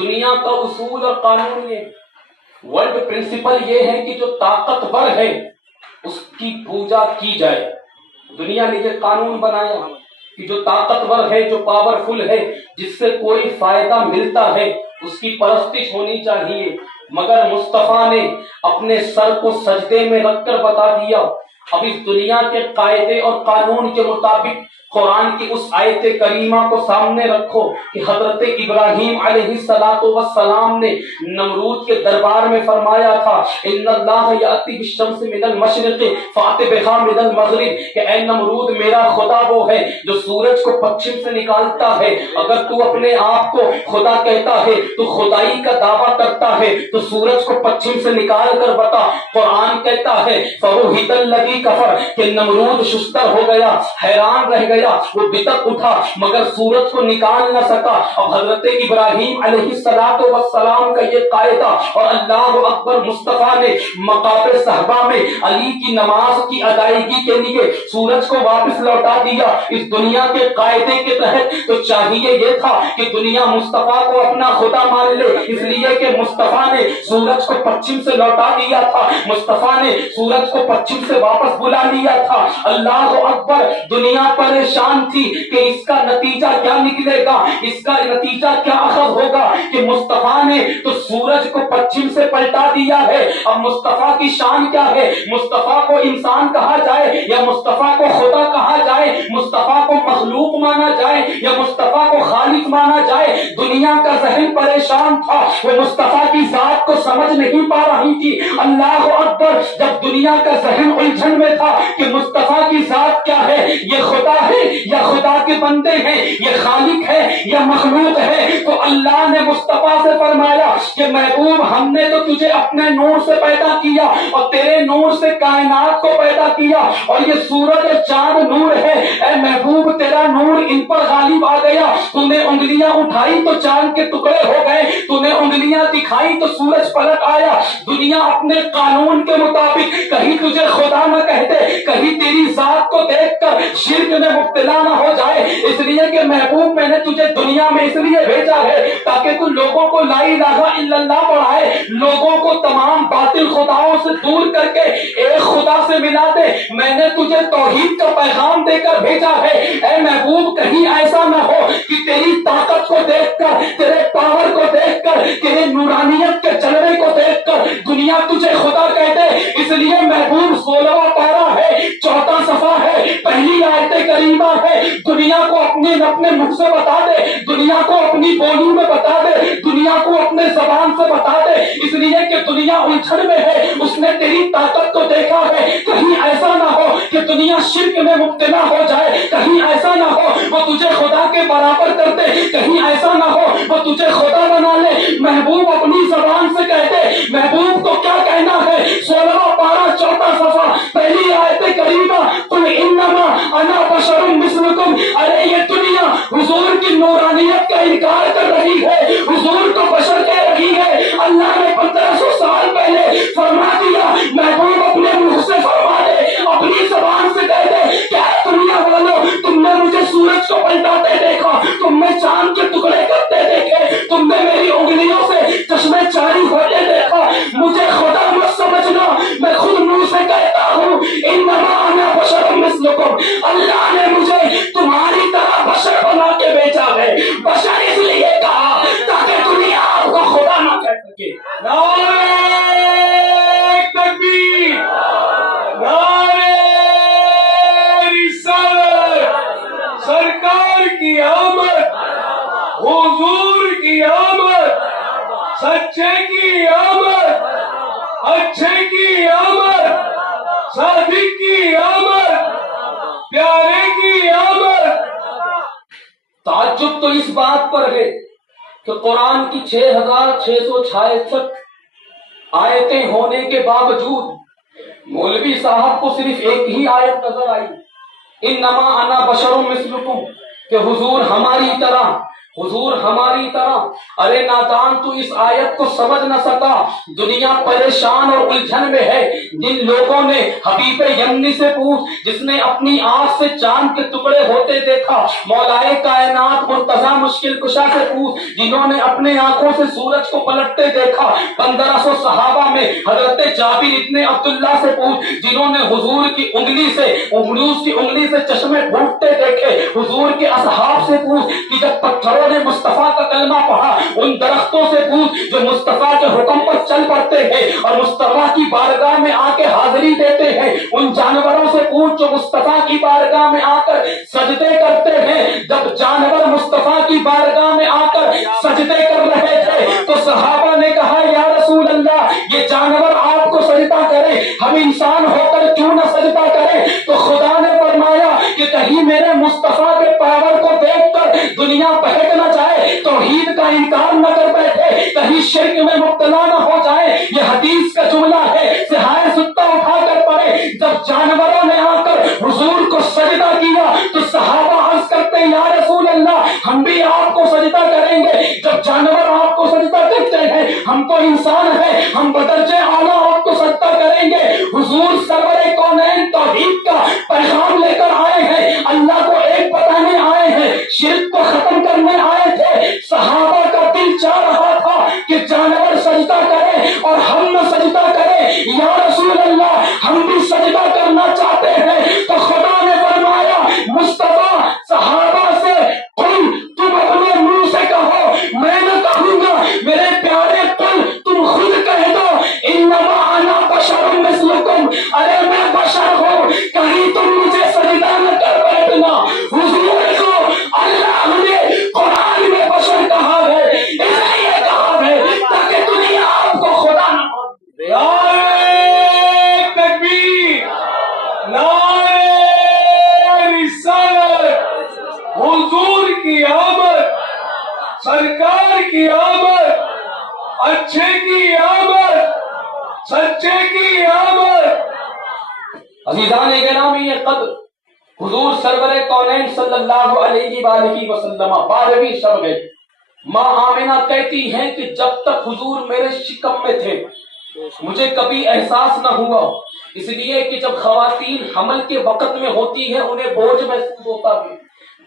دنیا کا اصول اور قانون یہ ورلڈ پرنسپل یہ ہے کہ جو طاقتور ہے اس کی پوجا کی جائے. دنیا نے یہ قانون بنایا کہ جو طاقتور ہے، جو پاورفل ہے، جس سے کوئی فائدہ ملتا ہے، اس کی پرستش ہونی چاہیے. مگر مصطفیٰ نے اپنے سر کو سجدے میں رکھ کر بتا دیا اب اس دنیا کے قاعدے اور قانون کے مطابق قرآن کی اس آیت کریمہ کو سامنے رکھو کہ حضرت ابراہیم علیہ السلام نے نمرود کے دربار میں فرمایا تھا ان اللہ یاتی بالشمس من المشرق فات بہا من المغرب کہ اے نمرود میرا خدا وہ ہے جو سورج کو پچھم سے نکالتا ہے. اگر تو اپنے آپ کو خدا کہتا ہے تو خدائی کا دعویٰ کرتا ہے تو سورج کو پچھم سے نکال کر بتا. قرآن کہتا ہے فَوْهِدَ الَّذِي كَفَرَ کہ نمرود ششتر ہو گیا، حیران رہ گیا، وہ بتک اٹھا مگر سورج کو نکال نہ سکا. اب حضرت ابراہیم علیہ السلام کا یہ قاعدہ اور اللہ اکبر مصطفیٰ نے مقابر صحبہ میں علی کی نماز کی ادائیگی کے لیے سورج کو واپس لوٹا دیا اس دنیا کے قاعدے کے تحت. تو چاہیے یہ تھا کہ دنیا مصطفیٰ کو اپنا خدا مان لے، اس لیے کہ مصطفیٰ نے سورج کو پچھم سے لوٹا دیا تھا، مصطفیٰ نے سورج کو پچھم سے واپس بلا لیا تھا. اللہ اکبر. دنیا پریشان تھی کہ اس کا نتیجہ کیا نکلے گا، اس کا نتیجہ کیا اخذ ہوگا کہ مصطفیٰ نے تو سورج کو پچھم سے پلٹا دیا ہے. اب مصطفیٰ کی شان کیا ہے؟ مصطفیٰ کو انسان کہا جائے یا مصطفیٰ کو خدا کہا جائے، مصطفیٰ کو مخلوق مانا جائے یا مصطفیٰ کو خالق مانا جائے. دنیا کا ذہن پریشان تھا، وہ مصطفیٰ کی ذات کو سمجھ نہیں پا رہی تھی. اللہ اکبر. جب دنیا کا ذہن الجھن میں تھا کہ مصطفیٰ کی ذات کیا ہے، یہ خدا ہے یا خدا کے بندے ہیں، یہ خالق ہے یا مخلوق ہے، تو اللہ نے مصطفیٰ سے فرمایا کہ محبوب ہم نے تو تجھے اپنے نور سے پیدا کیا اور تیرے نور سے کائنات کو پیدا کیا اور یہ سورج اور چاند نور ہے. اے محبوب تیرا نور ان پر غالب آ گیا. تو نے انگلیاں اٹھائی تو چاند کے ٹکڑے ہو گئے، تو نے انگلیاں دکھائی تو سورج پلٹ آیا. دنیا اپنے قانون کے مطابق کہیں تجھے خدا نہ کہتے، کہیں تیری ذات کو دیکھ کر شرک میں مبتلا نہ ہو جائے. اس لیے کہ محبوب میں نے تجھے دنیا میں اس لیے بھیجا ہے تاکہ تو لوگوں کو لا الہ الا اللہ پڑھائے، لوگوں کو تمام باطل خداؤں سے دور کر کے ایک خدا سے ملا دے. میں نے تجھے توحید کا پیغام دے کر بھیجا ہے. اے محبوب کہیں ایسا نہ ہو کہ تیری طاقت کو دیکھ کر، تیرے پاور کو دیکھ کر، تیرے نورانیت کے جلوے کو دیکھ کر دنیا تجھے خدا کہہ دے. اس لیے محبوب 16واں پارہ ہے، 4واں صفحہ ہے، پہلی آیت کریمہ ہے. دنیا کو اپنے منہ سے بتا دے، دنیا کو اپنی بولی میں بتا دے، دنیا کو اپنے زبان سے بتا دے. اس لیے کہ دنیا الجھن میں ہے، اس نے تیری طاقت کو دیکھا ہے. کہیں ایسا نہ ہو کہ دنیا شرک میں مبتلا ہو جائے، کہیں ایسا نہ ہو وہ تجھے خدا کے برابر کر دے، کہیں ایسا نہ ہو وہ تجھے خدا بنا لے. محبوب اپنی زبان سے کہتے. محبوب کو کیا کہنا ہے؟ 16واں پارہ 4واں صفحہ پہلی آیت کریمہ قل انما انا بشر مثلکم. ارے یہ دنیا حضور کی نورانیت کا انکار کر رہی ہے، حضور کو بشر کہہ رہی ہے. اللہ نے 1500 سال پہلے فرما دیا. محبوب اپنے منہ سے فرما دے، اپنی زبان سے کہہ دے کیا دنیا والوں تم نے مجھے سورج کو پلٹاتے دیکھا، تم نے چاند کے ٹکڑے کرتے دیکھے، تم نے میری انگلیوں سے چشمے جاری ہوتے دیکھا. مجھے خدا مت سمجھنا، میں خود منہ سے کہتا ہوں انما انا بشر مثلکم. اللہ نے مجھے تمہاری طرح بشر بنا کے بیچا ہے. بشر اس لیے کہا تاکہ دنیا آپ کو خدا نہ کہہ سکے. نعرہ تکبیر، نعرہ رسالت، سرکار کی آمد، حضور کی آمد، سچے کی آمد، اچھے کی آمد، صادق کی آمد، پیارے کی آمد. تعجب تو اس بات پر ہے کہ قرآن کی 6666 آیتیں ہونے کے باوجود مولوی صاحب کو صرف ایک ہی آیت نظر آئی انما انا بشر مثلکم کہ حضور ہماری طرح حضور ہماری طرح ارے نادان تو اس آیت کو سمجھ نہ سکا. دنیا پریشان اور الجھن میں ہے. جن لوگوں نے حبیب یمنی سے پوچھ, جس نے اپنی آنکھ سے چاند کے ٹکڑے ہوتے دیکھا, مولائے کائنات مرتضی مشکل کشا سے پوچھ, جنہوں نے اپنے آنکھوں سے سورج کو پلٹتے دیکھا. 1500 صحابہ میں حضرت جابر ابن عبداللہ سے پوچھ, جنہوں نے حضور کی انگلی سے چشمے پھوٹتے دیکھے. حضور کے اصحاب سے پوچھ کہ جب پتھروں نے مصطفیٰ کا کلمہ پڑھا. ان درختوں سے پوچھ جو مصطفیٰ کے حکم پر چل پڑتے ہیں اور مصطفیٰ کی بارگاہ میں آ کے حاضری دیتے ہیں. ان جانوروں سے پوچھ جو مصطفیٰ کی بارگاہ میں آ کر سجدے کرتے ہیں. جب جانور مصطفیٰ کی بارگاہ میں آ کر سجدے کر رہے تھے تو صحابہ نے کہا یا رسول اللہ, یہ جانور آپ کو سجدہ کریں, ہم انسان ہو کر کیوں نہ سجدہ کریں؟ تو خدا نے فرمایا کہ کہیں میرے مصطفیٰ کے پاور کو دیکھ کر دنیا بہک نہ جائے, توحید کا انکار نہ کر بیٹھے, کہیں شرک میں مبتلا نہ ہو جائے. یہ حدیث کا جملہ ہے, سہائے ستا اٹھا کر پڑے. جب جانوروں نے آ کر حضور کو سجدہ کیا تو صحابہ عرض کرتے یا رسول اللہ, ہم بھی آپ کو سجدہ کریں گے. جب جانور آپ کو سجدہ کرتے ہیں, ہم تو انسان ہیں, ہم بدرجے اعلیٰ آپ کو سجدہ کریں گے. حضور سرور کونین توحید کا پیغام لے کر آئے ہیں, اللہ کو ایک بتانے آئے ہیں, شرک کو ختم کرنے آئے تھے. صحابہ کا دل چاہ رہا تھا کہ جانور سجدہ کرے اور ہم نہ سجدہ کریں. یا رسول اللہ, ہم بھی سجدہ کرنا چاہتے ہیں. تو خدا نے فرمایا مصطفیٰ صحابہ سے قل, تم اپنے منہ سے کہو, میں نہ کہوں گا. میرے پیارے قل, تم خود کہہ دو انما انا بشر مثلکم, ارے میں بشر ہوں, کہیں تم مجھے سجدہ نہ کر بیٹھنا. حضور کو اللہ نے قرآن میں بشر کہا ہے, اس لیے کہا ہے تاکہ دنیا آپ کو خدا نہ بولے. نعرہ تکبیر, نعرہ رسالت, حضور کی آمد, سرکار کی آمد, اچھے کی آمد, سچے کی آمد. عزیزان گرامی قدر, حضور سرور کونین صلی اللہ علیہ وآلہ وسلم 12ویں شب گئے. ماں آمنہ کہتی ہیں کہ جب تک حضور میرے شکم میں تھے مجھے کبھی احساس نہ ہوا, اس لیے کہ جب خواتین حمل کے وقت میں ہوتی ہیں انہیں بوجھ محسوس ہوتا ہے,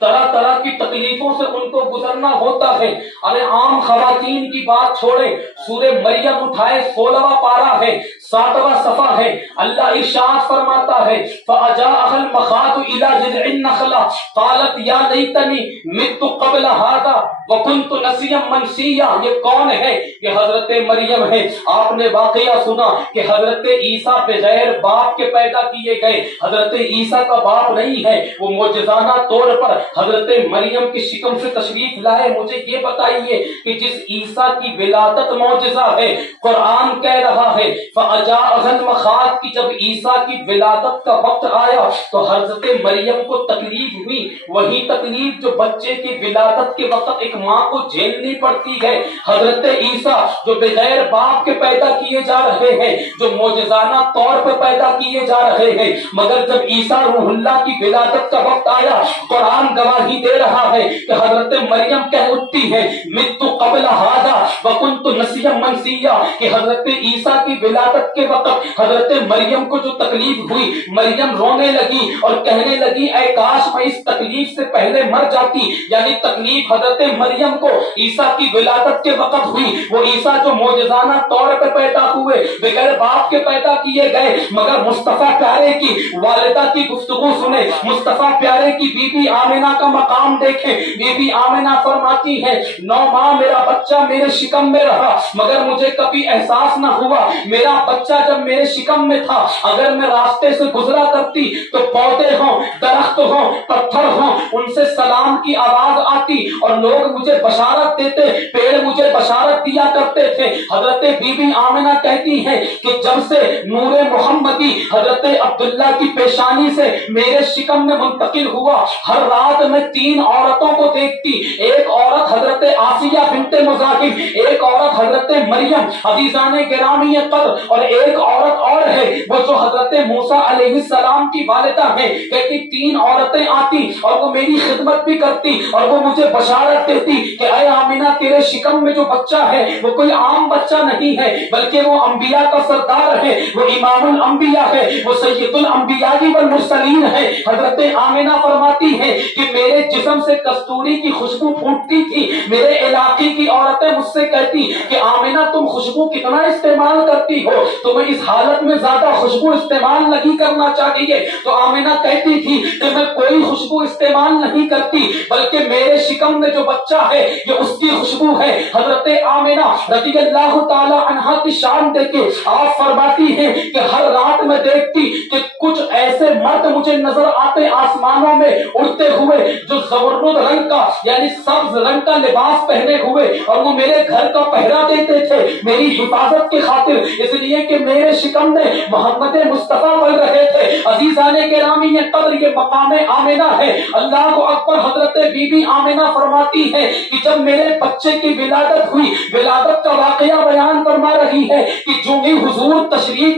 طرح طرح کی تکلیفوں سے ان کو گزرنا ہوتا ہے. ارے عام خواتین کی بات چھوڑیں, سورہ مریم اٹھائے 16واں پارہ ہے, 7واں صفحہ ہے. اللہ ارشاد فرماتا ہے فَأَجَاءَهَا الْمَخَاضُ إِلَى جِذْعِ النَّخْلَةِ قَالَتْ يَا لَيْتَنِي مِتُّ قَبْلَ هَذَا وَكُنْتُ نَسِيًّا مَنْسِيًّا. یہ کون ہے؟ یہ حضرت مریم ہے. آپ نے واقعہ سنا کہ حضرت عیسیٰ بغیر باپ کے پیدا کیے گئے. حضرت عیسیٰ کا باپ نہیں ہے, وہ معجزانہ طور پر حضرت مریم کی شکم سے تشریف لائے. مجھے یہ بتائیے کہ جس عیسیٰ کی ولادت معجزہ ہے, قرآن کہہ رہا ہے فَأَجَاءَهَا الْمَخَاضُ, کی جب عیسیٰ کی ولادت کا وقت آیا تو حضرت مریم کو تکلیف ہوئی, وہی تکلیف جو بچے کی ولادت کے وقت ایک ماں کو جھیلنی پڑتی ہے. حضرت عیسیٰ جو بغیر باپ کے پیدا کیے جا رہے ہیں, جو معجزانہ طور پر پیدا کیے جا رہے ہیں, مگر جب عیسیٰ روح اللہ کی ولادت کا وقت آیا, قرآن گواہی دے رہا ہے کہ حضرت مریم کہہ اٹھتی ہے مت قبل ھذا وکنت نسیا منسیا, کہ حضرت عیسیٰ کی ولادت کے وقت حضرت مریم کو جو تکلیف ہوئی, مریم رونے لگی اور کہنے لگی اے کاش میں اس تکلیف سے پہلے مر جاتی. یعنی تکلیف حضرت مریم کو عیسیٰ کی ولادت کے وقت ہوئی. وہ عیسیٰ جو معجزانہ طور پر پیدا ہوئے, بغیر باپ کے پیدا کیے گئے, مگر مصطفیٰ پیارے کی والدہ کی گفتگو سنے, مصطفیٰ پیارے کی بی بی آمنہ کا مقام دیکھیں. بی بی آمنہ فرماتی ہے 9 ماہ میرا بچہ میرے شکم میں رہا, مگر مجھے کبھی احساس نہ ہوا. میرا بچہ جب میرے شکم میں تھا, اگر میں راستے سے گزرا کرتی تو پودے ہوں, درخت ہوں, پتھر ہوں, ان سے سلام کی آواز آتی اور لوگ مجھے بشارت دیتے, پیڑ مجھے بشارت دیا کرتے تھے. حضرت بی بی آمنہ کہتی ہے کہ جب سے نور محمدی حضرت عبداللہ کی پیشانی سے میرے شکم میں منتقل ہوا, ہر رات میں 3 عورتوں کو دیکھتی. ایک عورت حضرت آسیہ بنت مزاحم, ایک عورت حضرت مریم عزیزان گرامی قدر، اور ایک عورت اور ہے وہ جو حضرت موسیٰ علیہ السلام کی والدہ ہے، کہتی 3 عورتیں آتی اور وہ میری خدمت بھی کرتی اور وہ مجھے بشارت دیتی کہ اے آمینہ تیرے شکم میں جو بچہ ہے وہ کوئی عام بچہ نہیں ہے، بلکہ وہ انبیاء کا سردار ہے، وہ امام الانبیاء ہے، وہ سید الانبیاء والمرسلین ہے۔ حضرت آمینہ فرماتی ہے کہ میرے جسم سے کستوری کی خوشبو پھوٹتی تھی، میرے علاقے کی عورتیں مجھ سے کہتی کہ آمینہ تم خوشبو کتنا استعمال کرتی ہو، تمہیں اس حالت میں زیادہ خوشبو استعمال نہیں کرنا چاہیے۔ تو آمینہ کہتی تھی کہ میں کوئی خوشبو استعمال نہیں کرتی، بلکہ میرے شکم میں جو بچہ ہے یہ اس کی خوشبو ہے۔ حضرت آمینہ رضی اللہ تعالی عنہا کی شان دیکھے آپ فرماتی ہیں کہ ہر رات میں دیکھتی کہ کچھ ایسے مرد مجھے نظر آتے آسمانوں میں اڑتے ہوئے جو زمرد رنگ کا یعنی سبز رنگ کا لباس پہنے ہوئے، اور وہ میرے گھر کا پہرا دیتے تھے میری حفاظت کی خاطر، اس لیے کہ میرے شکم میں محمد مصطفیٰ پڑھ رہے تھے۔ عزیزان گرامی یہ قدر یہ مقام آمینہ ہے، اللہ کو اکبر۔ حضرت بی بی آمینہ فرماتی ہے کہ جب میرے بچے کی ولادت ہوئی، ولادت کا واقعہ بیان فرما رہی ہے کہ جو ہی حضور تشریف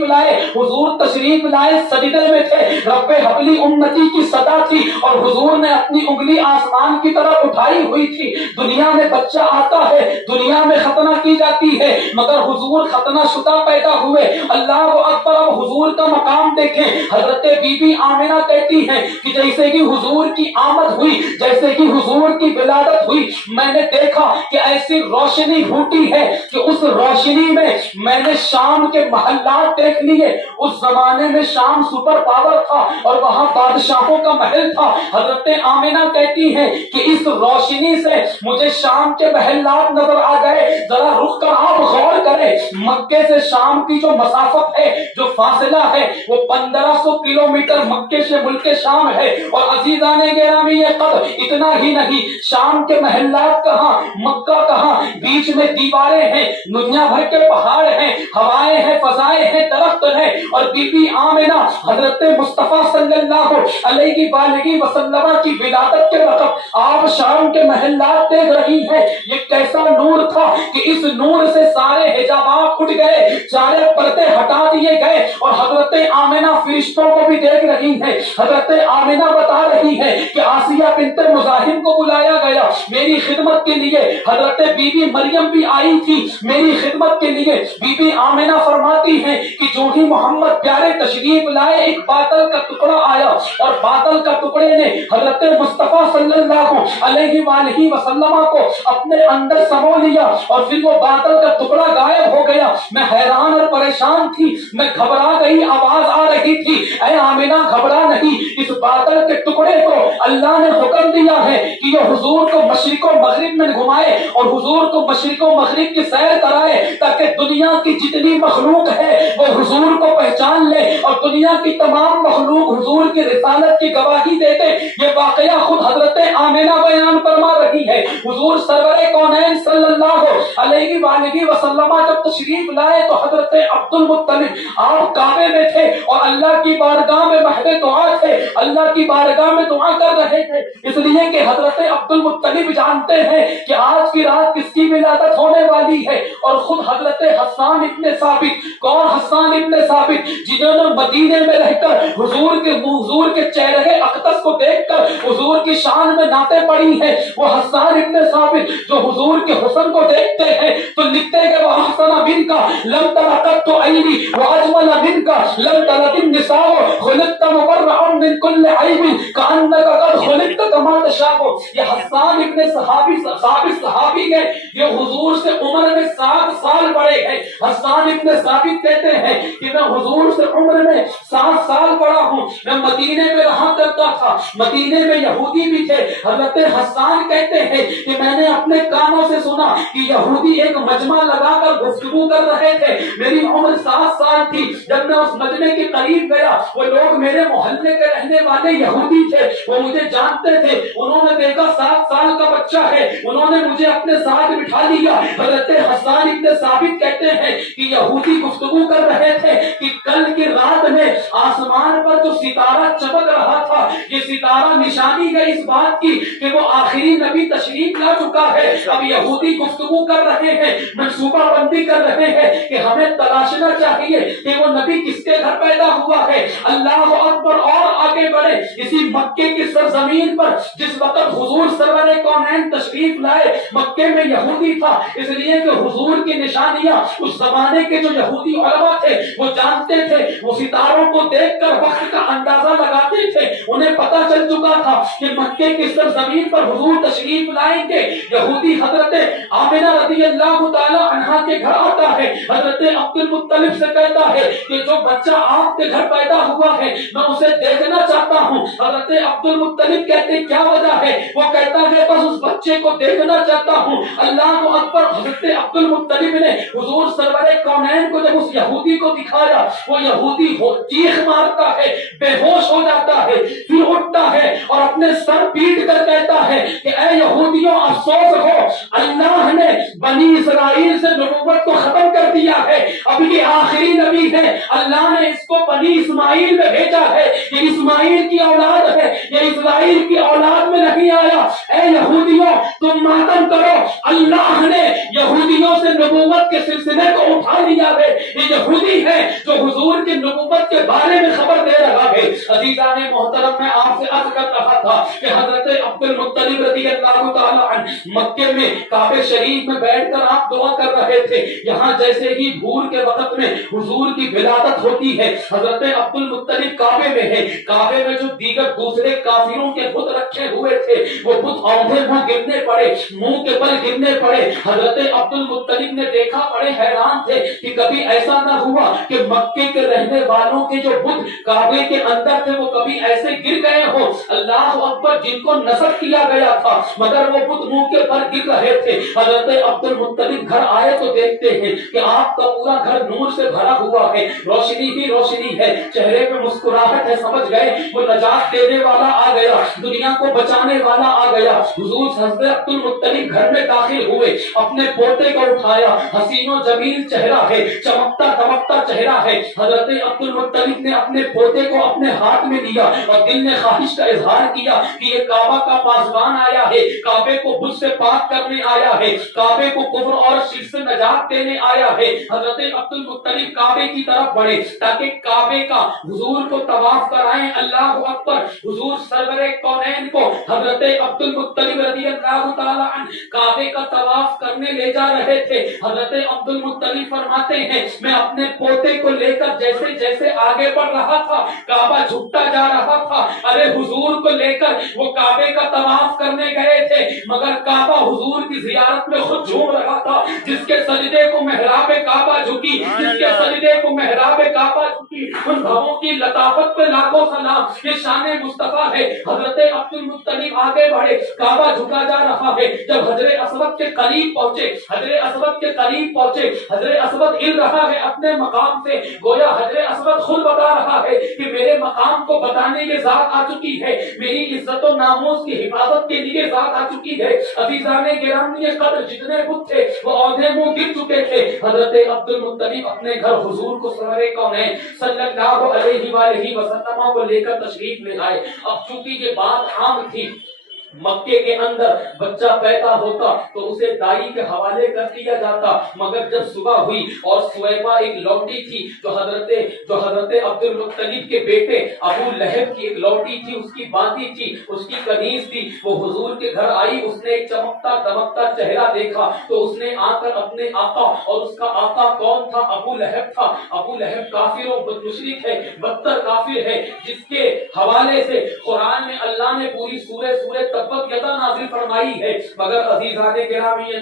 لائے سجدے میں تھے، رب حبلی امتی کی صدا تھی اور حضور نے اپنی انگلی آسمان کی طرف اٹھائی ہوئی تھی۔ دنیا میں بچہ آتا ہے، دنیا میں ختنہ کی جاتی ہے، مگر حضور ختنہ شدہ پیدا ہوئے۔ اللہ کو اکبر۔ اب حضور کا مقام دیکھیں، حضرت بی بی آمینہ کہتی ہیں کہ جیسے کہ حضور کی آمد ہوئی، جیسے کہ حضور کی ولادت ہوئی، میں نے دیکھا کہ ایسی روشنی پھوٹی ہے کہ اس روشنی میں نے شام کے محلات دیکھ لیے۔ اس زمانے میں شام سپر پاور تھا اور وہاں بادشاہوں کا محل تھا۔ حضرت آمینہ کہتی ہیں کہ اس روشنی سے مجھے شام کے محلات نظر آ گئے۔ ذرا رخ کر آپ غور کریں، مکے سے شام کی جو مسافت ہے، جو فاصلہ ہے، وہ 1500 کلومیٹر مکے سے ملک شام ہے۔ اور عزیزان گرامی یہ قدر اتنا ہی نہیں، شام کے محلات کہاں، مکہ کہاں، بیچ میں دیواریں ہیں، دنیا بھر کے پہاڑ ہیں، ہوائیں ہیں، فضائیں ہیں، درخت ہیں، اور بی بی آمینہ حضرت مصطفیٰ صلی اللہ علیہ وآلہ وسلم کی ولادت کے وقت آپ شام کے محلات دیکھ رہی ہیں۔ یہ کیسا نور تھا کہ اس نور سے سارے حجابات اٹھ گئے، سارے پردے ہٹا دیے گئے، اور حضرت آمینہ فرشتوں کو بھی دیکھ رہی ہیں۔ حضرت آمینہ بتا رہی ہے کہ آسیہ بنت مزاحم کو بلایا گیا میری خدمت کے لیے، حضرت بی بی مریم بھی آئی تھی میری خدمت کے لیے۔ بی بی آمینہ فرماتی ہیں کہ جو ہی محمد پیارے تشریف لائے، ایک بادل کا ٹکڑا آیا اور بادل کا ٹکڑے نے حضرت مصطفیٰ صلی اللہ علیہ وآلہ وسلم کو اپنے اندر سمو لیا، اور پھر وہ بادل کا ٹکڑا غائب ہو گیا۔ میں حیران اور پریشان تھی، میں گھبرا گئی، آواز آ رہی تھی اے آمینہ گھبرا نہیں، اس بادل کے ٹکڑے کو اللہ نے حکم دیا ہے کہ یہ حضور کو مشرق و مغرب میں گھمائے اور حضور کو مشرق و مغرب کی سیر کرائے، تاکہ دنیا کی جتنی مخلوق ہے وہ حضور کو پہچان لے اور دنیا کی تمام مخلوق حضور کی رسالت کی گواہی دیتے۔ یہ واقعہ خود حضرت آمینہ بیان فرما رہی ہے۔ حضور سرور کونین صلی اللہ علیہ وآلہ وسلم جب تشریف لائے تو حضرت عبد المطلب آپ کعبے میں تھے اور اللہ کی بارگاہ میں محو دعا تھے، اللہ کی بارگاہ میں دعا کر رہے تھے، اس لیے کہ حضرت عبد المطلب جانتے ہیں کہ آج کی رات کس کی ولادت ہونے والی ہے۔ اور خود حضرت حسان ابن ثابت، کون حسان ابن ثابت، جنہوں نے مدینے میں رہ کر حضور کے چہرے اقدس کو دیکھ کر حضور کی شان میں نعتیں پڑھی ہیں، وہ حسان ابن ثابت جو حضور کے حسن کو دیکھتے ہیں تو لکھتے ہیں کہ وَأَحْسَنَ مِنْكَ لَمْ تَرَ قَطُّ عَيْنِي وَأَجْمَلَ مِنْكَ لَمْ تَلِدِ النِّسَاءُ خُلِقْتَ مُبَرَّأً مِنْ كُلِّ عَيْبٍ كَأَنَّكَ قَدْ خُلِقْتَ كَمَا تَشَاءُ۔ یہ حسان ابن ثابت صحابی ہے، یہ حضور سے عمر میں 7 سال بڑے ہیں۔ حسان ابن ثابت کہتے ہیں کہ میں حضور سے عمر میں 7 سال بڑا ہوں، میں مدینے میں رہا کرتا تھا، مدینے میں یہودی بھی تھے۔ حضرت حسان کہتے ہیں کہ میں نے اپنے کانوں سے سنا کہ یہودی ایک مجمع لگا کر گفتگو کر رہے تھے، میری عمر 7 سال تھی، جب میں اس مجمع کے قریب گیا وہ لوگ میرے محلے کے رہنے والے یہودی تھے، وہ مجھے جانتے تھے، انہوں نے دیکھا 7 سال کا بچہ ہے، انہوں نے مجھے اپنے ساتھ بٹھا لیا۔ حضرت حسان ابن ثابت کہتے ہیں کہ یہودی گفتگو کر رہے تھے کہ کل کی رات میں آسمان پر جو ستارہ چمک رہا تھا، یہ ستارہ نشانی ہے اس بات کی کہ وہ آخری نبی تشریف لا چکا ہے۔ اب یہودی گفتگو کر رہے ہیں، منصوبہ بندی کر رہے ہیں کہ ہمیں تلاشنا چاہیے کہ وہ نبی کس کے گھر پیدا ہوا ہے۔ اللہ اکبر، اور آگے بڑھے اسی مکے کی سرزمین پر جس وقت حضور سرور کونین تشریف لائے، مکے میں یہودی تھا، اس لیے کہ حضور کی نشانیاں اس زمانے کے جو یہودی علماء تھے وہ جانتے تھے، وہ ستاروں کو دیکھ کر وقت کا اندازہ لگاتے تھے۔ انہیں پتا چل چکا تھا کہ مکے کی سرزمین پر حضور تشریف لائیں گے۔ یہودی حضرت آمنہ رضی اللہ تعالی عنہا کے گھر آتا ہے، حضرت عبد المطلب سے کہتا ہے کہ جو بچہ آپ کے گھر پیدا ہوا ہے میں اسے دیکھنا چاہتا ہوں۔ حضرت عبد المطلب کہتے کیا وجہ ہے؟ وہ کہتا ہے بس اس بچے کو دیکھنا چاہتا ہوں۔ اللہ اکبر، حضرت عبد المطلب نے حضور سرور کونین کو جب اس یہودی کو دکھایا، وہ یہودی چیخ مارتا ہے، بے ہوش ہو جاتا ہے، پھر اٹھتا ہے اور اپنے سر پیٹ کر کہتا ہے کہ اے یہودیوں افسوس ہو، اللہ نے بنی اسرائیل سے نبوت کو ختم کر دیا ہے، اب یہ آخری نبی ہے، اللہ نے اس کو بنی اسماعیل میں بھیجا ہے، یہ اسماعیل کی اولاد ہے، یہ اسرائیل کی اولاد میں نہیں آیا۔ اے یہودیوں تم ماتم کرو، اللہ نے یہودیوں سے نبوت کے سلسلے کو اٹھا لیا ہے، یہ یہودی ہے جو حضور کی نبوت کے بارے میں خبر دے رہا ہے۔ عزیزان محترم، میں آپ سے عرض کر رہا تھا کہ حضرت عبد المطلب رضی اللہ تعالی عنہ مکے میں کعبہ شریف میں بیٹھ کر آپ دعا کر رہے تھے۔ یہاں جیسے ہی بھور کے وقت میں حضور کی ولادت ہوتی ہے، حضرت عبد المطلب کعبے میں ہے، کعبے میں جو دیگر دوسرے کافروں کے بت رکھے ہوئے تھے وہ بت اوندھے منہ گرنے پڑے، منہ کے بل گرنے پڑے۔ حضرت عبد المطلب نے دیکھا، بڑے حیران تھے کہ کبھی ایسا نہ ہوا کہ مکے کے رہنے والوں کے جو بت کعبے کے اندر تھے وہ کبھی ایسے گر گئے ہو، اللہ اکبر، جن کو نصب کیا گیا تھا مگر وہ بت منہ کے بل گر رہے تھے۔ حضرت عبد المطلب گھر آئے تو دیکھتے ہیں کہ آپ کا پورا گھر نور سے بھرا ہوا ہے، روشنی ہی روشنی ہے، چہرے پہ مسکراہٹ ہے، سمجھ گئے وہ نجات دینے والا آ گیا، دنیا کو بچانے والا آ گیا۔ حضور حضرت عبد المطلب گھر میں داخل ہوئے، اپنے پوتے کو اٹھایا، حسین و جمیل چہرہ ہے، چمکتا دمکتا چہرہ ہے۔ حضرت عبد المطلب نے اپنے پوتے کو اپنے ہاتھ میں لیا اور دل میں خواہش کا اظہار کیا کہ یہ کعبہ کا پاسبان آیا ہے، کعبے کو بت سے پاک کرنے آیا ہے، کعبے کو کفر اور شرک سے نجات دینے آیا ہے۔ حضرت عبد المطلب کعبے کی طرف بڑھے تاکہ کعبے کا حضور کو طواف کرائیں۔ اللہ اکبر، حضور سرور کونین کو حضرت عبد المطلب رضی اللہ تعالی عنہ کعبے کا طواف کرنے لے جا رہے تھے۔ حضرت عبد المطلب فرماتے ہیں میں اپنے پوتے کو لے کر جیسے جیسے آگے بڑھ رہا تھا کعبہ جھکتا جا رہا تھا۔ ارے حضور کو لے کر وہ کعبے کا طواف کرنے گئے تھے مگر کعبہ حضور کی زیارت میں خود جھوم رہا تھا۔ جس کے سجدے کو محراب کعبہ جھکی، جس کے سجدے کو محراب کعبہ جھکی، ان بھووں کی لطافت پہ لاکھوں سلام، یہ شان مصطفیٰ ہے۔ حضرت عبد المطلب آگے بڑھے، کعبہ جھکا جا رہا ہے۔ جب حجر اسود کے قریب پہنچے، حجر اسود کے قریب پہنچے، حجر اسود ہل رہا ہے اپنے مقام سے، گویا حجر اسود خود بتا رہا ہے کہ میرے مقام کو بتانے یہ ذات آ چکی ہے، میری عزت و ناموس کی حفاظت کے لیے ذات آ چکی ہے۔ عزیزان گرامی قدر جتنے بت تھے وہ اوندھے منہ گر چکے تھے۔ حضرت عبد المطلب اپنے گھر حضور کو سرور کونین صلی اللہ علیہ وآلہ وسلم کو لے کر تشریف لے آئے۔ اب چونکہ یہ بات عام تھی، مکے کے اندر بچہ پیدا ہوتا تو اسے دائی کے حوالے کر دیا جاتا، مگر جب صبح ہوئی اور سویبہ ایک لوٹی تھی جو حضرت عبد المطلب کے بیٹے ابو لہب کی ایک لوٹی تھی، اس کی باندھی تھی، اس کی قمیص تھی، وہ حضور کے گھر آئی، اس نے ایک چمکتا دمکتا چہرہ دیکھا تو اس نے آ کر اپنے آقا، اور اس کا آقا کون تھا؟ ابو لہب تھا۔ ابو لہب کافر و مشرک ہے، بدتر کافر ہے، جس کے حوالے سے قرآن میں اللہ نے پوری سورہ تبت یدا نازل فرمائی ہے، مگر عزیزان گرامی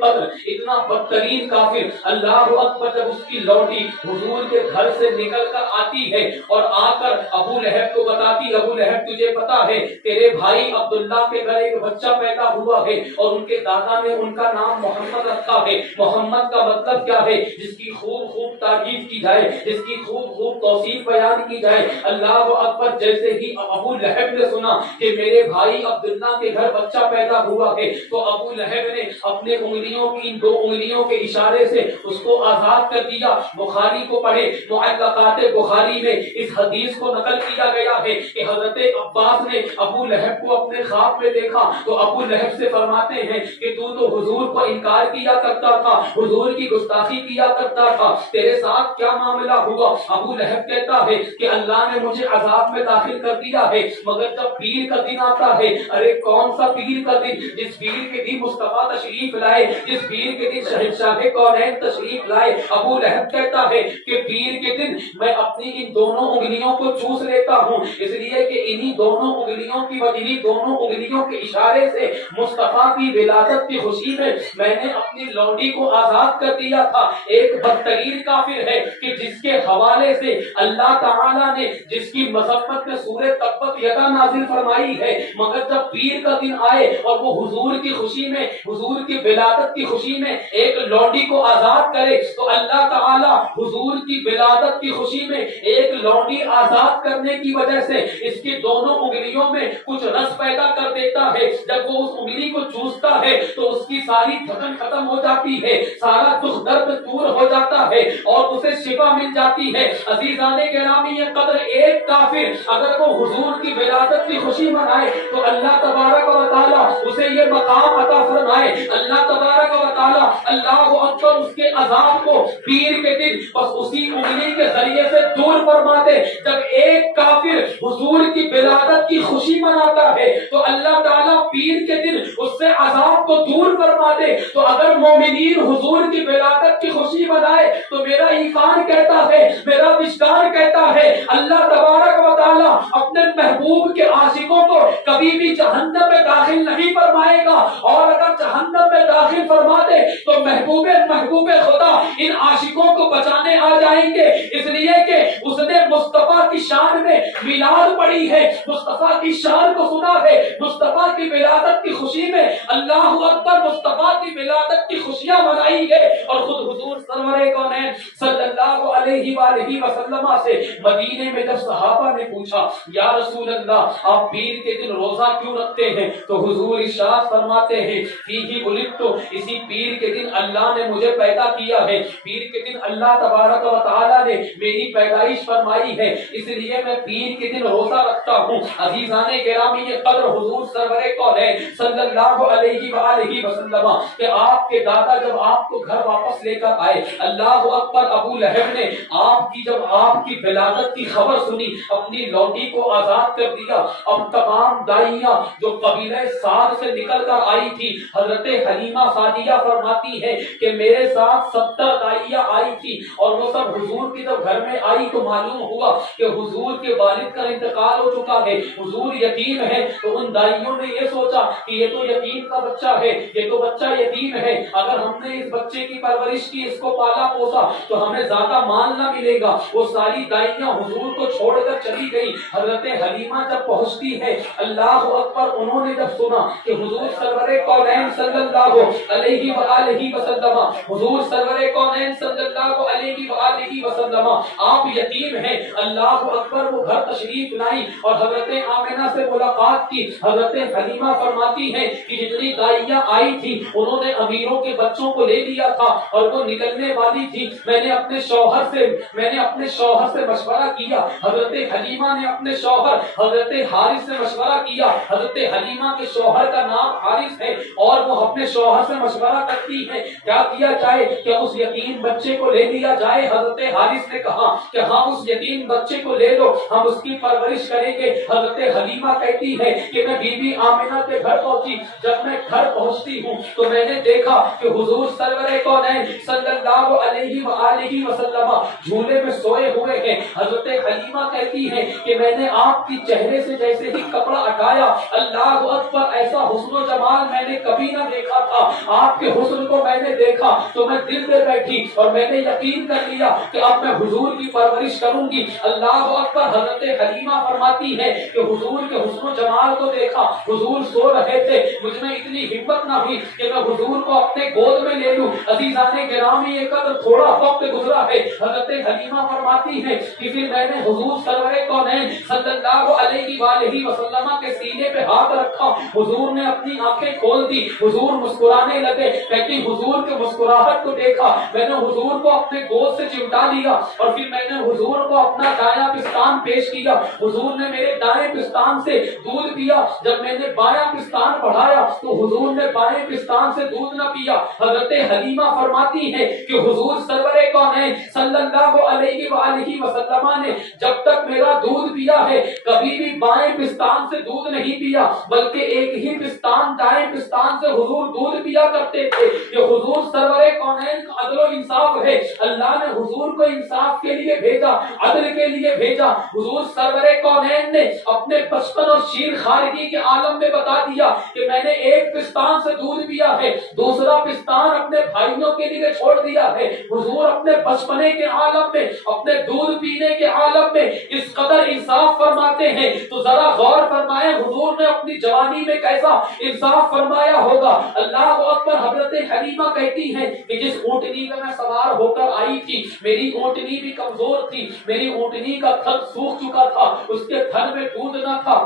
قدر اتنا بدترین کافر، اللہ اکبر، جب اس کی لوٹی حضور کے گھر سے نکل کر آتی ہے اور آ کر ابو لہب کو بتاتی، ابو لہب تجھے پتا ہے تیرے بھائی عبداللہ کے گھر ایک بچہ پیدا ہوا ہے اور ان کے دادا نے ان کا نام محمد رکھا ہے، محمد کا مطلب کیا ہے؟ جس کی خوب تعریف کی جائے، جس کی خوب توصیف بیان کی جائے۔ اللہ اکبر، جیسے ہی ابو لہب نے سنا کہ میرے بھائی عبداللہ کے گھر بچہ پیدا ہوا ہے تو ابو لہب نے اپنے انگلیوں کی ان 2 انگلیوں کے اشارے سے اس کو آزاد کر دیا۔ بخاری کو پڑھے، معلقات بخاری میں اس حدیث کو نقل کیا گیا ہے کہ حضرت عباس نے ابو لہب کو اپنے خواب میں دیکھا تو ابو لہب سے فرماتے ہیں کہ تو حضور کو انکار کیا کرتا تھا، حضور کی گستاخی کیا کرتا تھا، تیرے ساتھ کیا معاملہ ہوا؟ ابو لہب کہتا ہے کہ اللہ نے مجھے عذاب میں داخل کر دیا ہے، مگر جب پیر کا دن آتا ہے، ارے کون سا پیر کا دن؟ جس پیر کے دن مصطفیٰ تشریف لائے، جس پیر کے دن شہنشاہ کونین تشریف لائے، ابو لہب کہتا ہے کہ پیر کے دن میں اپنی ان دونوں انگلیوں کو چوس لیتا ہوں، اس لیے کہ انہی دونوں انگلیوں کی وجہ، انہی دونوں انگلیوں کے اشارے سے مصطفیٰ کی ولادت کی خوشی میں نے اپنی لونڈی کو آزاد کر دیا تھا۔ ایک بدترین کافر ہے کہ جس کے حوالے سے اللہ تعالیٰ نے جس کی مذمت میں سورہ تبت یدا نازل فرمائی ہے، مگر جب پیر کا دن آئے اور وہ حضور کی خوشی میں، حضور کی ولادت کی خوشی میں ایک لونڈی کو آزاد کرے تو اللہ تعالیٰ حضور کی ولادت کی خوشی میں ایک لونڈی آزاد کرنے کی وجہ سے اس کی دونوں انگلیوں میں کچھ رس پیدا کر دیتا ہے۔ جب وہ اس انگلی کو چوستا ہے تو اس کی ساری تھکن ختم ہو جاتی ہے، سارا دکھ درد دور ہو جاتا ہے اور اسے شفا مل جاتی ہے۔ عزیزان گرامی قدر، ایک کافر اگر وہ حضور کی ولادت کی خوشی منائے تو اللہ تبارک و تعالیٰ اسے یہ مقام عطا فرمائے، اللہ تبارک و تعالیٰ اللہ اکبر اس کے عذاب کو پیر کے دن بس اسی انگلی کے ذریعے سے دور فرما دے۔ جب ایک کافر حضور کی ولادت کی خوشی مناتا ہے تو اللہ تعالیٰ پیر کے دن اس سے عذاب کو دور فرما دے۔ تو اگر مومنین حضور کی ولادت کی خوشی منائے تو میرا ایمان کہتا ہے، میرا وجدان کہتا ہے، اللہ تبارک و تعالیٰ اپنے محبوب کے عاشقوں کو کبھی بھی جہنم میں داخل نہیں فرمائے گا، اور اگر جہنم میں داخل فرما دے تو محبوب خدا ان عاشقوں کو بچانے آ جائیں گے، اس لیے کہ اس نے مصطفیٰ کی شان میں میلاد پڑھی ہے، مصطفیٰ کی شان کو سنا ہے، مصطفیٰ کی ولادت کی خوشی میں اللہ اکبر مصطفیٰ کی ولادت کی خوشیاں منائی ہے۔ اور خود حضور سرور کونین صلی اللہ علیہ وآلہ وسلم سے مدینے میں جب صحابہ نے پوچھا یا رسول اللہ آپ پیر کے دن روزہ کیوں رکھتے ہیں تو حضور ارشاد فرماتے ہیں فیہ ولدت، اسی پیر کے دن اللہ نے مجھے پیدا کیا ہے، پیر کے دن اللہ تبارک و تعالیٰ نے میری پیدائش فرمائی ہے، اس لیے میں پیر کے دن روزہ رکھتا ہوں۔ عزیزان گرامی قدر، حضور سرور کونین صلی اللہ علیہ وآلہ وسلم کہ آپ کے دادا جب آپ کو گھر واپس لے کر آئے، اللہ اکبر ابو لہب نے جب آپ کی ولادت کی خبر سنی اپنی لونڈی کو آزاد کر دیا۔ اب تمام دائیاں جو قبیلہ سعد سے نکل کر آئی تھی، حضرت حلیمہ سعدیہ فرماتی ہے کہ میرے ساتھ 70 دائیاں آئی تھی اور وہ سب حضور کی جب گھر میں آئی تو معلوم ہوا کہ حضور کے والد کا انتقال ہو چکا ہے، حضور یتیم ہے، تو ان دائیوں نے یہ سوچا کہ یہ تو یتیم کا بچہ ہے، یہ تو بچہ یتیم ہے، اگر ہم نے اس بچے کی پرورش کی، اس کو پالا پوسا تو ہمیں زیادہ مال نہ ملے گا۔ وہ ساری دائیاں حضور کو چھوڑ کر چلی گئی۔ حضرت حلیمہ جب پہنچتی ہے، اللہ اکبر انہوں نے جب سنا کہ حضور سرور کونین صلی اللہ علیہ وآلہ وسلم، حضور سرور کونین صلی اللہ علیہ وآلہ وسلم آپ یتیم ہیں، اللہ اکبر وہ گھر تشریف لائی اور حضرت آمنہ سے ملاقات کی۔ حضرت حلیمہ فرماتی ہیں کہ جتنی دائیاں آئی تھی انہوں نے امیروں کے بچوں کو لے لیا تھا اور وہ نکلنے والی تھی، میں نے اپنے شوہر سے مشورہ کیا، حضرت حلیمہ نے اپنے شوہر حضرت حارث سے مشورہ کیا، حضرت حلیمہ کے شوہر کا نام حارث ہے اور وہ اپنے شوہر سے مشورہ کرتی ہے کیا کیا جائے کہ اس یتیم بچے کو لے لیا جائے۔ حضرت حارث نے کہا کہ ہاں اس یتیم بچے کو لے لو، ہم اس کی پرورش کریں گے۔ حضرت حلیمہ کہتی ہے کہ میں بی بی آمنہ کے گھر پہنچی، جب میں گھر پہنچتی ہوں تو میں نے دیکھا کہ حضور سرور کونین صلی اللہ علیہ وآلہ وسلم جھولے میں سوئے ہوئے ہیں۔ حضرت حلیمہ کہتی ہے کہ میں نے آپ کی چہرے سے جیسے ہی کپڑا ہٹایا، اللہ اکبر ایسا حسن و جمال میں نے کبھی نہ دیکھا تھا، آپ کے حسن کو میں نے دیکھا تو میں دل میں بیٹھی اور میں نے یقین کر لیا کہ اب میں حضور کی پرورش کروں گی۔ اللہ اکبر حضرت حلیمہ فرماتی ہے کہ حضور کے حسن و جمال کو دیکھا، حضور سو رہے تھے، مجھ میں اتنی ہمت نہ ہوئی کہ میں حضور کو اپنے گود گود میں لے لوں. عزیزان گرامی یہ قدر تھوڑا وقت گزرا ہے. حضرت حلیمہ فرماتی ہے کہ پھر میں نے حضور سرور کونین صلی اللہ علیہ وآلہ وسلم کے سینے پہ ہاتھ رکھا. حضور نے اپنی آنکھیں کھول دی. حضور مسکرانے لگے. کہتی حضور کے مسکراہٹ کو دیکھا, میں نے حضور کو اپنے گود سے چمٹا لیا اور پھر میں نے حضور کو اپنا دایاں پستان پیش کیا. حضور نے میرے دائیں پستان سے دودھ پیا. جب میں نے بایاں پستان بڑھایا تو حضور نے بائیں پستان سے دودھ نہ پیا. حضرت حلیمہ فرماتی ہے کہ حضور سرور کونین صلی اللہ علیہ وآلہ وسلم نے جب تک میرا دودھ پیا ہے کبھی بھی بائیں پستان سے دودھ نہیں پیا, بلکہ ایک ہی پستان دائیں پستان سے حضور دودھ پیا کرتے تھے. یہ حضور سرور کونین کا عدل و انصاف ہے. اللہ نے حضور کو انصاف کے لیے بھیجا, عدل کے لیے بھیجا. حضور سرور کونین نے اپنے بچپن اور شیر خارگی کے عالم میں بتا دیا کہ میں نے ایک پستان سے دودھ پیا ہے, دوسرا پستان اپنے بھائیوں کے لیے چھوڑ دیا ہے. حضور اپنے بچپنے کے عالم میں, اپنے دودھ پینے کے عالم میں اس قدر انصاف فرماتے ہیں. تو ذرا غور فرمائے حضور نے اپنی جوانی میں کیسا انصاف فرمایا ہوگا. اللہ اکبر. حضرت حلیمہ کہتی ہیں کہ جس اونٹنی پہ میں سوار ہو کر آئی تھی میری اونٹنی بھی کمزور تھی, میری اونٹنی کا تھن سوکھ چکا تھا, اس کے تھن میں دودھ نہ تھا.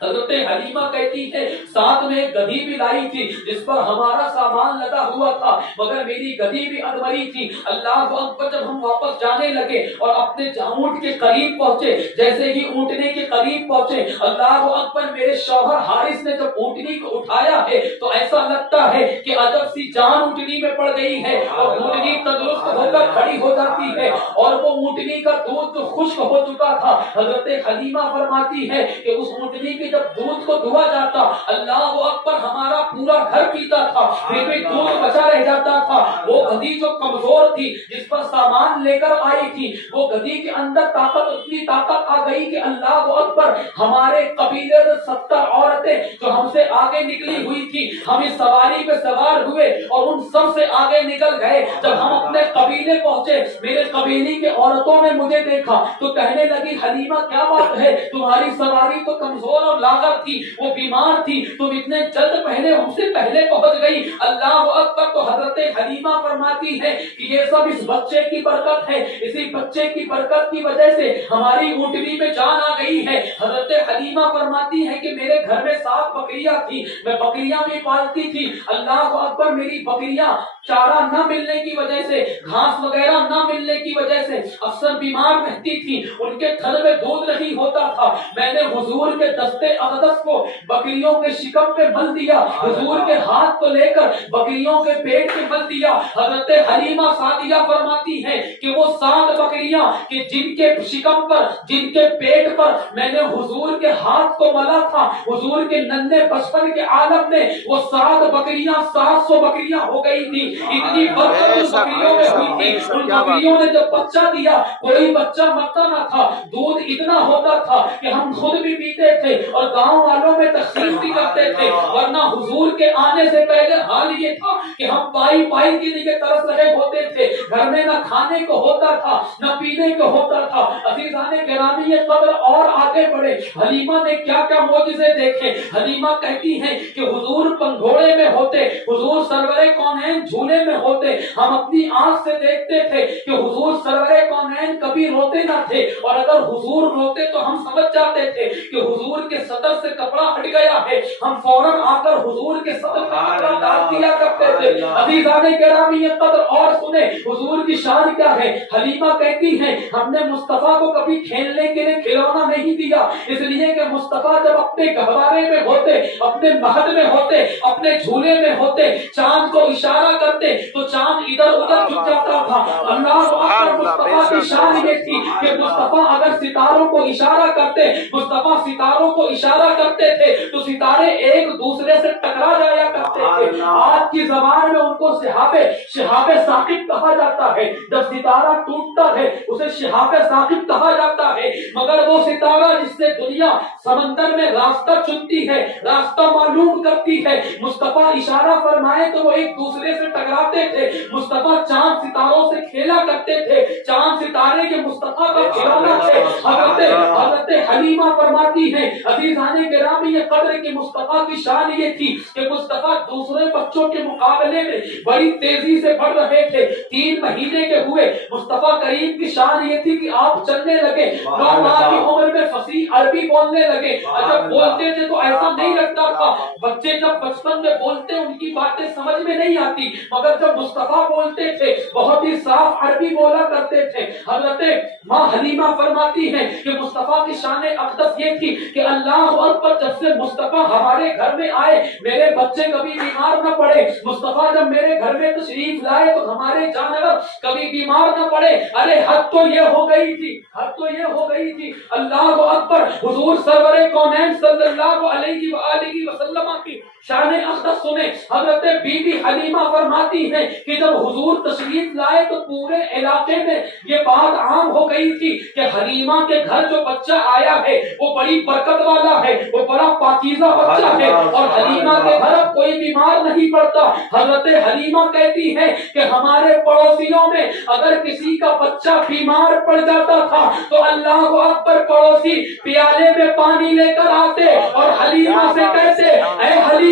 حضرت حلیمہ کہتی ہے ساتھ میں ایک گدھی بھی لائی تھی جس پر ہمارا سامان لگا ہوا تھا, مگر میری گدھی بھی ادمری تھی. اللہ اکبر. جب ہم واپس جانے لگے اور اپنے اونٹ کے قریب پہنچے, جیسے ہی اونٹنے کے قریب پہنچے, اللہ اکبر, میرے شوہر حارث نے جب اونٹنی کو اٹھایا ہے تو ایسا لگتا ہے کہ عجب سی جان اونٹنی میں پڑ گئی ہے اور اونٹنی تندرست ہو کر کھڑی ہو جاتی ہے اور وہ اونٹنی کا دودھ جو خشک ہو چکا تھا. حضرت حلیمہ فرماتی ہے کہ اس اونٹنی کے جب دودھ کو دھوا جاتا, اللہ اکبر, ہمارا پورا گھر پیتا تھا, پھر بھی دودھ بچا رہ جاتا تھا. وہ گدھی جو کمزور تھی جس پر سامان لے کر آئی تھی, وہ گدھی کے اندر طاقت, اتنی طاقت آ گئی کہ اللہ اکبر, ہمارے قبیلے سے 70 عورتیں جو ہم سے آگے نکلی ہوئی تھی, ہم اس سواری پہ سوار ہوئے اور ان سب سے آگے نکل گئے. جب ہم اپنے قبیلے پہنچے, میرے قبیلے کے عورتوں نے مجھے دیکھا تو کہنے لگی حلیمہ کیا بات ہے, تمہاری سواری تو کمزور اور لاغر تھی, وہ بیمار تھی, تم اتنے جلد پہلے ہم سے پہلے پہنچ گئی. اللہ اکبر. تو حضرت حلیمہ فرماتی ہے کہ یہ سب اس بچے کی برکت ہے, اسی بچے کی برکت کی وجہ سے ہماری اونٹنی میں جان آ گئی ہے. حضرت حلیمہ فرماتی ہے کہ میرے گھر میں 7 بکریاں تھی, میں بکریاں بھی پالتی تھی. اللہ اکبر. میری بکریاں چارہ نہ ملنے کی وجہ سے, گھاس وغیرہ نہ ملنے کی وجہ سے اکثر بیمار رہتی تھی, ان کے تھن میں دودھ نہیں ہوتا تھا. میں نے حضور کے دستے اقدس کو بکریوں کے شکم پہ مل دیا, حضور کے ہاتھ کو لے کر بکریوں کے پیٹ پہ مل دیا. حضرت حلیمہ سعدیہ فرماتی ہے کہ وہ 7 بکریاں کہ جن کے شکم پر, جن کے پیٹ پر میں نے حضور کے ہاتھ کو ملا تھا, حضور کے ننھے بچپن کے عالم میں وہ 7 بکریاں 700 بکریاں ہو گئی تھی. اتنی برکت ان بکریوں میں ہوئی تھی. ان بکریوں نے جب بچہ دیا, کوئی بچہ مرتا نہ تھا, دودھ اتنا ہوتا تھا کہ ہم خود بھی پیتے تھے اور گاؤں والوں میں تقسیم بھی کرتے تھے. ورنہ حضور کے آنے سے پہلے حال یہ تھا کہ ہم پائی پائی کے لیے ترس رہے ہوتے تھے. گھر میں نہ کھانے کو ہوتا تھا نہ پینے کو ہوتا تھا. عزیزان گرامی یہ قدر اور آگے بڑھے. حلیمہ نے کیا کیا معجزے دیکھے. حلیمہ کہتی ہیں کہ حضور پنگھوڑے میں ہوتے, حضور سرور کونین جھولے میں ہوتے, ہم اپنی آنکھ سے دیکھتے تھے کہ حضور سرور کونین کبھی روتے نہ تھے, اور اگر حضور روتے تو ہم سمجھ جاتے تھے کہ حضور کے صدر سے کپڑا ہٹ گیا ہے. ہم فوراً آ کر حضور کے صدر سے کپڑا ڈال دیا کرتے تھے. عزیزان گرامی یہ قدر اور سنے حضور کی شان کیا ہے. حلیمہ کہتی ہیں ہم نے مصطفیٰ کو کبھی کھیلنے کے لیے کھلونا نہیں دیا, اس لیے کہ مصطفیٰ جب اپنے گہوارے میں ہوتے, اپنے مہد میں ہوتے, اپنے جھولے میں ہوتے, چاند کو اشارہ کرتے تو چاند ادھر ادھر جھک جاتا تھا. اللہ اکبر. مصطفیٰ کی شان یہ تھی کہ مصطفیٰ اگر ستاروں کو اشارہ کرتے, مصطفیٰ ستاروں کو اشارہ کرتے تھے تو ستارے ایک دوسرے سے ٹکرا جایا کرتے تھے. آج کی زبان میں ان کو شہاب ثاقب کہا جاتا ہے. جب ستارہ ٹوٹتا ہے اسے شہاب ثاقب کہا جاتا ہے. مگر وہ ستارہ جس سے دنیا سمندر میں راستہ چنتی ہے, راستہ معلوم کرتی ہے, مصطفیٰ اشارہ فرمائے تو وہ ایک دوسرے سے ٹکراتے تھے. مصطفیٰ چاند ستاروں سے کھیلا کرتے تھے, چاند ستارے کے مصطفیٰ کا کھلونا تھے. حضرت حلیمہ فرماتی ہے عزیزان گرامی یہ قدر کہ مصطفیٰ کی شان یہ تھی کہ مصطفیٰ دوسرے بچوں کے مقابلے میں بڑی تیزی سے بڑھ رہے تھے. 3 مہینے کے ہوئے مصطفیٰ کریم کی شان یہ تھی کہ آپ چلنے لگے, 9 ماہ کی عمر میں فصیح عربی بولنے لگے. جب بولتے تھے تو ایسا نہیں لگتا تھا, بچے جب بچپن میں بولتے ان کی باتیں سمجھ میں نہیں آتی, مگر جب مصطفیٰ بولتے تھے بہت ہی صاف عربی بولا کرتے تھے. حضرت ماں حلیمہ فرماتی ہیں کہ مصطفیٰ کی شان اقدس یہ تھی کہ اللہ اکبر, جب سے مصطفیٰ ہمارے گھر میں آئے میرے بچے کبھی بیمار نہ پڑے. مصطفیٰ جب میرے گھر میں تشریف لائے تو ہمارے جانور کبھی بیمار نہ پڑے. ارے حد تو یہ ہو گئی تھی, حد تو یہ ہو گئی تھی. اللہ اکبر. حضور سرور کونین صلی اللہ علیہ وآلہ وسلم کی شان اقدس سنے. حضرت بی بی حلیمہ فرماتی ہیں کہ جب حضور تشریف لائے تو پورے علاقے میں یہ بات عام ہو گئی تھی کہ حلیمہ کے گھر جو بچہ آیا ہے وہ بڑی برکت والا ہے, وہ بڑا پاکیزہ بچہ ہے, اور حلیمہ کے گھر اب کوئی بیمار نہیں پڑتا. حضرت حلیمہ کہتی ہے کہ ہمارے پڑوسیوں میں اگر کسی کا بچہ بیمار پڑ جاتا تھا تو اللہ اکبر, پڑوسی پیالے میں پانی لے کر آتے اور حلیمہ سے کہتے اے حلیمہ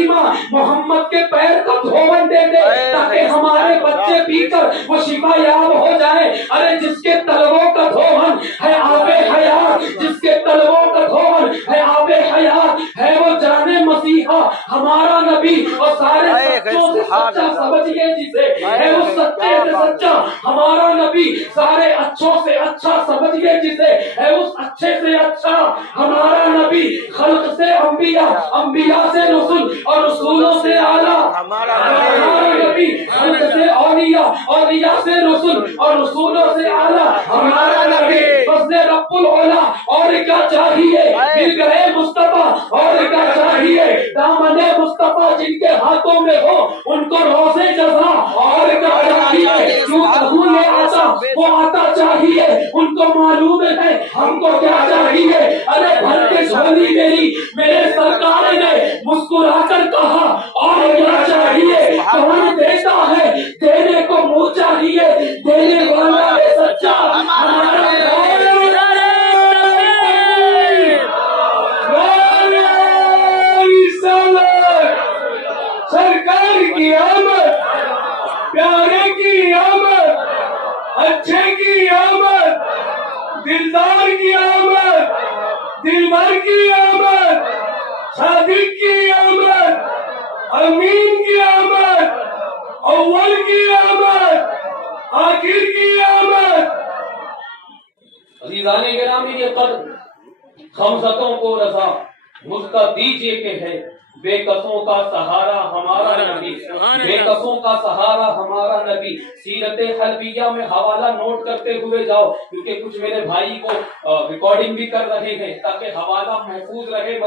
محمد کے پیر کا دھون دے دے تاکہ ہمارے بچے پی کر وہ شفا یاب ہو جائے. ارے جس کے تلووں کا دھون ہے آب حیات, جس کے تلووں کا دھون ہے آب حیات, ہے وہ جانے مسیحا ہمارا نبی, اور سارے سچوں سے سچا سمجھئے جسے, ہے وہ سچے سے سچا ہمارا نبی, سارے اچھوں سے اچھا سمجھئے جسے, ہے اس اچھے سے اچھا ہمارا نبی. خلق سے انبیاء, انبیاء سے رسول, اور رسولوں سے اعلیٰ ہمارا نبی. خلق سے اولیاء, اولیاء سے رسول, اور رسولوں سے اعلیٰ ہمارا نبی. فضل رب العلا اور کیا چاہیے, مل گئے مصطفیٰ اور کیا چاہیے, دامن مصطفیٰ جن کے ہاتھوں میں ہو ان کو روزے جزا اور کیا چاہیے. کیوں کہوں یہ آتا وہ آتا چاہیے, ان کو معلوم ہے ہم کو کیا چاہیے. ارے بھر کے جھولی میری میرے سرکار نے مسکرا کر کہا اور کیا چاہیے. کون دیتا ہے دینے کو منہ چاہیے, دینے والا ہے سچا ہمارا. سرکار کی آمد, پیارے کی آمد, اچھے کی آمد, دلدار کی آمد, دلبر کی آمد, صادق کی آمد, امین کی آمد, اول کی آمد, آخر کی آمد. عزیزان گرامی یہ قدر خمسطوں کو رضا مجھ کا دیجئے کہ ہے, بے کسوں کا سہارا ہمارا نبی, بے کسوں کا سہارا ہمارا نبی. سیرت حلبیہ میں حوالہ نوٹ کرتے ہوئے جاؤ, کیونکہ کچھ میرے بھائی کو ریکارڈنگ بھی کر رہے ہیں تاکہ حوالہ محفوظ رہے.